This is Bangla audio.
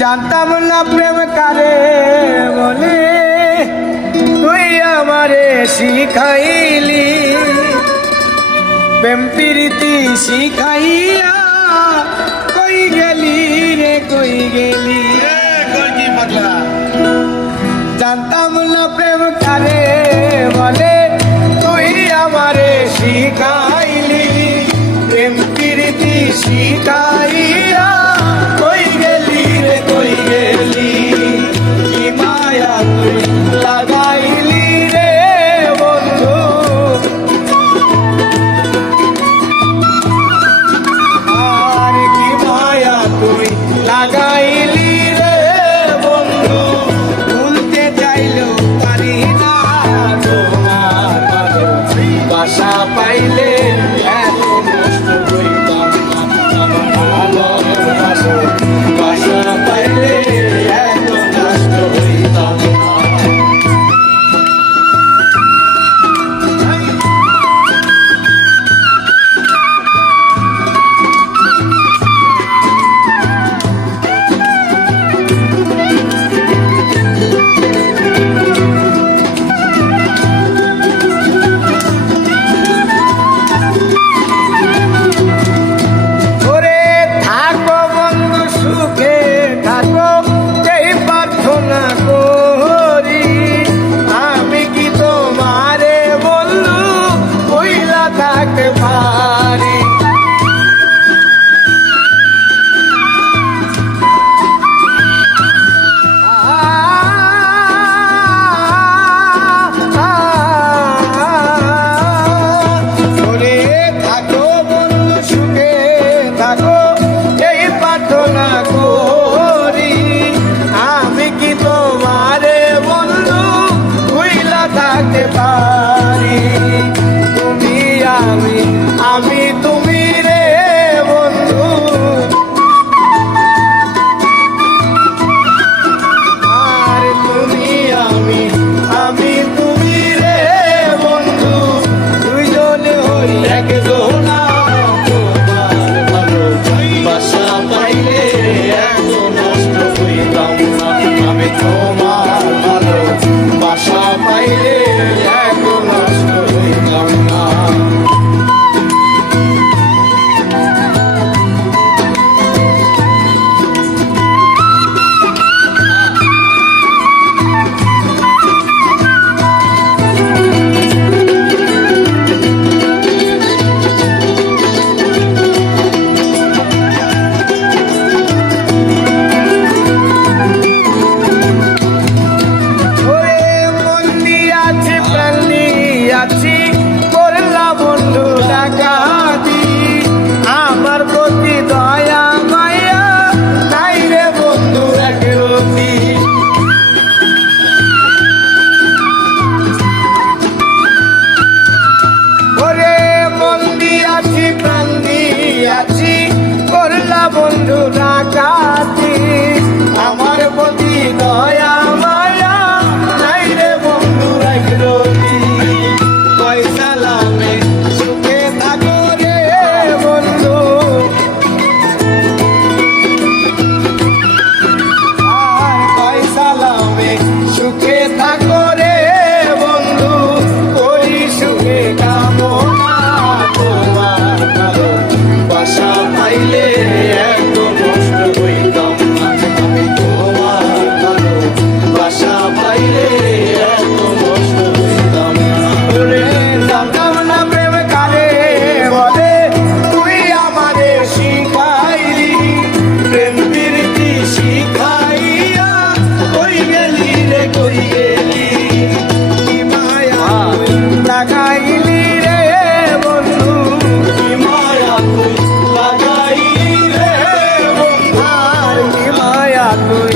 জানতাম না প্রেম কারে বলে, তুই আমারে শিখাইলি। প্রেম প্রীতি শিখাইয়া কই গেলি রে কই গেলি। জানতাম না প্রেম কারে বলে, তুই আমারে শিখাইলি। প্রেম প্রীতি শিখাইয়া কই গেলি রে কই গেলি। কি মায়া তুই লাগাইলি রে বন্ধু, আর কি মায়া তুই লাগাইলি রে বন্ধু। ভুলতে চাইলেও পারি না তোমার বাসা পাইলে এত কষ্ট হইতাম না। আমার বাসা পাইলে এত কষ্ট হইতাম না। আমি তুমি রে বন্ধু, আর তুমি আমি তুমি রে বন্ধু। দুইজনে হই একজনা, তোমার ভালো বাসা পাইলে এত নষ্ট হইতাম না। আমি তোমার ভালো বাসা পাইলে এত নষ্ট হইতাম না। আমার প্রতি দয়া মায়া নাই রে বন্ধু একরতি। ওরে মন দিয়াছি প্রাণ দিয়াছি, করলা বন্ধু ডাকাতি। আমার প্রতি দয়া মায়া নাই রে বন্ধু একরতি। পয়সা লামে সুখে থাকো রে বন্ধু, আর পয়সা লামে সুখে থাকো রে বন্ধু। করি সুখে কামনা, তোমার ভালো বাসা পাইলে এত কষ্ট হইতাম না। আমি তোমার ভালো বাসা পাইলে এত কষ্ট হইতাম না। জানতাম না প্রেম কারে বলে, তুই আমারে শিখাইলি। প্রেম প্রীতি শিখাইয়া কই গেলি রে কই গেলি। কি মায়া লাগাইলি রে বন্ধু, কি মায়া লাগাইলি রে বন্ধু, আর কি মায়া তুই